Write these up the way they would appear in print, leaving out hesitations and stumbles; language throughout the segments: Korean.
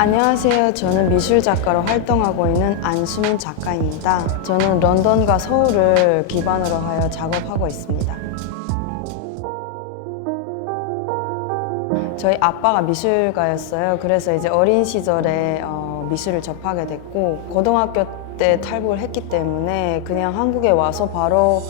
안녕하세요. 저는 미술 작가로 활동하고 있는 안수민 작가입니다. 저는 런던과 서울을 기반으로 하여 작업하고 있습니다. 저희 아빠가 미술가였어요. 그래서 이제 어린 시절에 미술을 접하게 됐고, 고등학교 때 탈북을 했기 때문에 그냥 한국에 와서 바로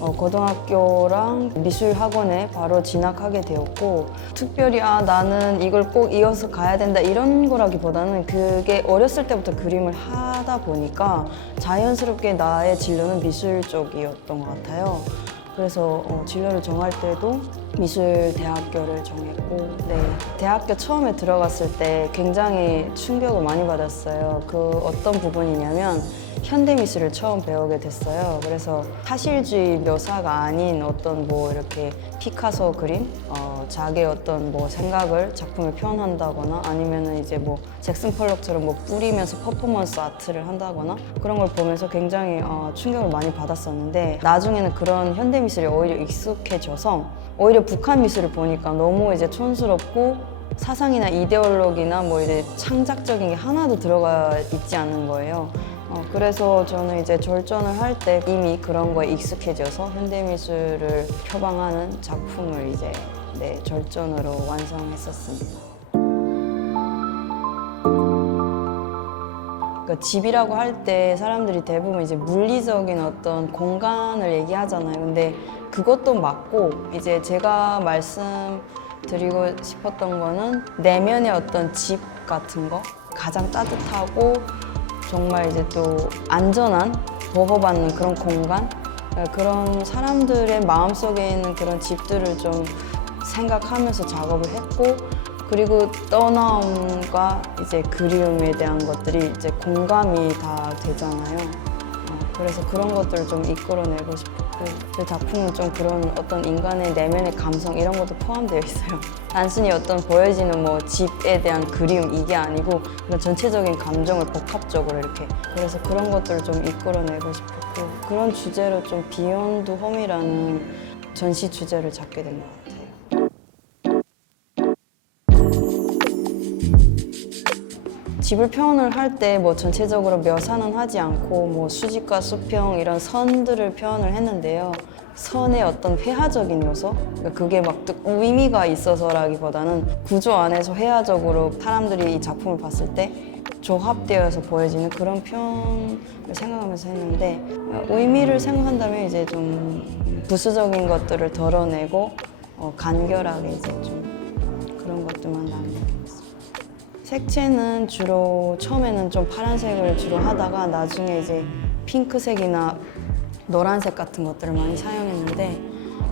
고등학교랑 미술 학원에 바로 진학하게 되었고, 특별히 나는 이걸 꼭 이어서 가야 된다 이런 거라기보다는 그게 어렸을 때부터 그림을 하다 보니까 자연스럽게 나의 진로는 미술 쪽이었던 것 같아요. 그래서 진로를 정할 때도 미술대학교를 정했고, 대학교 처음에 들어갔을 때 굉장히 충격을 많이 받았어요. 그 어떤 부분이냐면 현대미술을 처음 배우게 됐어요. 그래서 사실주의 묘사가 아닌 어떤 이렇게 피카소 그림, 자기의 어떤 생각을 작품에 표현한다거나 아니면은 이제 잭슨 펄럭처럼 뿌리면서 퍼포먼스 아트를 한다거나 그런 걸 보면서 굉장히 충격을 많이 받았었는데, 나중에는 그런 현대미술이 오히려 익숙해져서 오히려 북한 미술을 보니까 너무 이제 촌스럽고 사상이나 이데올로기나 이제 창작적인 게 하나도 들어가 있지 않는 거예요. 그래서 저는 이제 절전을 할 때 이미 그런 거에 익숙해져서 현대미술을 표방하는 작품을 이제 절전으로 완성했었습니다. 집이라고 할 때 사람들이 대부분 이제 물리적인 어떤 공간을 얘기하잖아요. 근데 그것도 맞고, 이제 제가 말씀드리고 싶었던 거는 내면의 어떤 집 같은 거, 가장 따뜻하고 정말 이제 또 안전한, 보호받는 그런 공간, 그런 사람들의 마음속에 있는 그런 집들을 좀 생각하면서 작업을 했고, 그리고 떠나옴과 이제 그리움에 대한 것들이 이제 공감이 다 되잖아요. 그래서 그런 것들을 좀 이끌어내고 싶었고, 제 작품은 좀 그런 어떤 인간의 내면의 감성 이런 것도 포함되어 있어요. 단순히 어떤 보여지는 집에 대한 그리움 이게 아니고 그런 전체적인 감정을 복합적으로 이렇게, 그래서 그런 것들을 좀 이끌어내고 싶었고, 그런 주제로 좀 비욘드 홈이라는 전시 주제를 잡게 된 것 같아요. 집을 표현을 할 때 전체적으로 묘사는 하지 않고 수직과 수평 이런 선들을 표현을 했는데요. 선의 어떤 회화적인 요소? 그러니까 그게 의미가 있어서라기보다는 구조 안에서 회화적으로 사람들이 이 작품을 봤을 때 조합되어서 보여지는 그런 표현을 생각하면서 했는데, 의미를 생각한다면 이제 좀 부수적인 것들을 덜어내고 간결하게 이제 좀 그런 것들만 남겨놨습니다. 색채는 주로 처음에는 좀 파란색을 주로 하다가 나중에 이제 핑크색이나 노란색 같은 것들을 많이 사용했는데,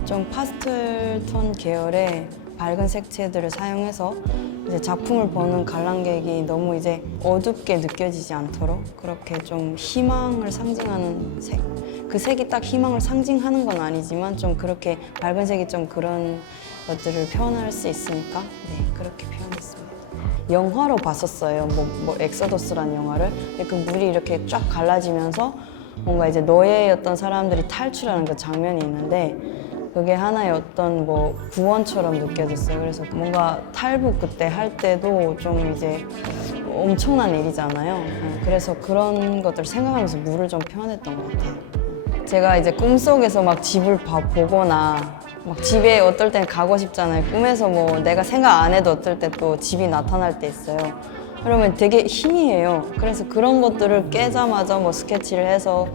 좀 파스텔 톤 계열의 밝은 색채들을 사용해서 이제 작품을 보는 관람객이 너무 이제 어둡게 느껴지지 않도록 그렇게 좀 희망을 상징하는 색, 그 색이 딱 희망을 상징하는 건 아니지만 좀 그렇게 밝은 색이 좀 그런 것들을 표현할 수 있으니까 그렇게 표현했습니다. 영화로 봤었어요. 엑소더스라는 영화를. 근데 그 물이 이렇게 쫙 갈라지면서 뭔가 이제 노예였던 사람들이 탈출하는 그 장면이 있는데, 그게 하나의 어떤 구원처럼 느껴졌어요. 그래서 뭔가 탈북 그때 할 때도 좀 이제 엄청난 일이잖아요. 그래서 그런 것들을 생각하면서 물을 좀 표현했던 것 같아요. 제가 이제 꿈속에서 집을 보거나 집에 어떨 땐 가고 싶잖아요. 꿈에서 내가 생각 안 해도 어떨 때 또 집이 나타날 때 있어요. 그러면 되게 희미해요. 그래서 그런 것들을 깨자마자 스케치를 해서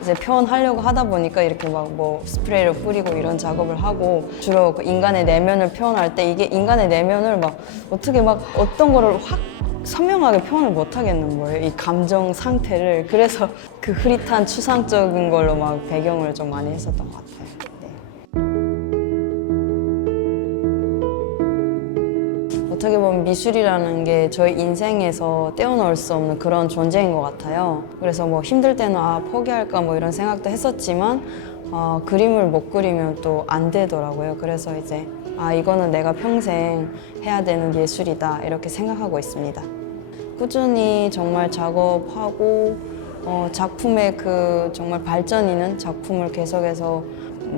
이제 표현하려고 하다 보니까 이렇게 스프레이를 뿌리고 이런 작업을 하고, 주로 그 인간의 내면을 표현할 때 이게 인간의 내면을 어떻게 어떤 거를 확 선명하게 표현을 못 하겠는 거예요. 이 감정 상태를. 그래서 그 흐릿한 추상적인 걸로 배경을 좀 많이 했었던 것 같아요. 어떻게 보면 미술이라는 게 저희 인생에서 떼어놓을 수 없는 그런 존재인 것 같아요. 그래서 힘들 때는 포기할까 이런 생각도 했었지만 그림을 못 그리면 또 안 되더라고요. 그래서 이제 이거는 내가 평생 해야 되는 예술이다 이렇게 생각하고 있습니다. 꾸준히 정말 작업하고 작품의 그 정말 발전 있는 작품을 계속해서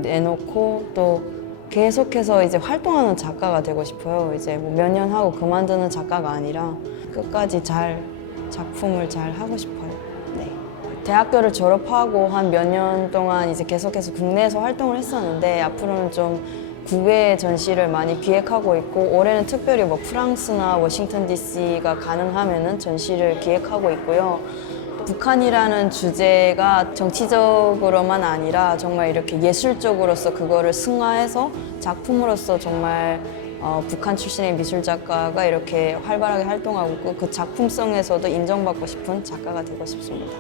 내놓고 또 계속해서 이제 활동하는 작가가 되고 싶어요. 이제 몇 년 하고 그만두는 작가가 아니라 끝까지 잘 작품을 잘 하고 싶어요. 네. 대학교를 졸업하고 한 몇 년 동안 이제 계속해서 국내에서 활동을 했었는데 앞으로는 좀 국외 전시를 많이 기획하고 있고 올해는 특별히 뭐 프랑스나 워싱턴 DC가 가능하면은 전시를 기획하고 있고요. 북한이라는 주제가 정치적으로만 아니라 정말 이렇게 예술적으로서 그거를 승화해서 작품으로서 정말 북한 출신의 미술 작가가 이렇게 활발하게 활동하고 있고 그 작품성에서도 인정받고 싶은 작가가 되고 싶습니다.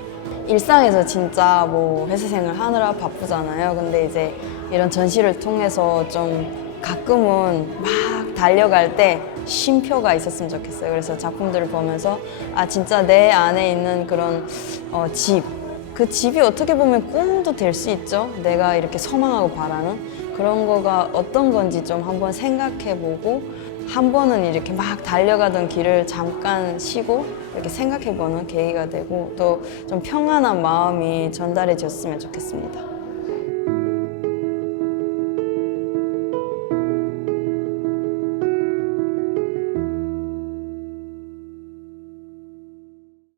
일상에서 진짜 뭐 회사 생활 하느라 바쁘잖아요. 근데 이제 이런 전시를 통해서 좀 가끔은 막 달려갈 때 쉼표가 있었으면 좋겠어요. 그래서 작품들을 보면서 아 진짜 내 안에 있는 그런 집, 그 집이 어떻게 보면 꿈도 될 수 있죠. 내가 이렇게 소망하고 바라는 그런 거가 어떤 건지 좀 한번 생각해보고 한 번은 이렇게 막 달려가던 길을 잠깐 쉬고 이렇게 생각해보는 계기가 되고 또 좀 평안한 마음이 전달해졌으면 좋겠습니다.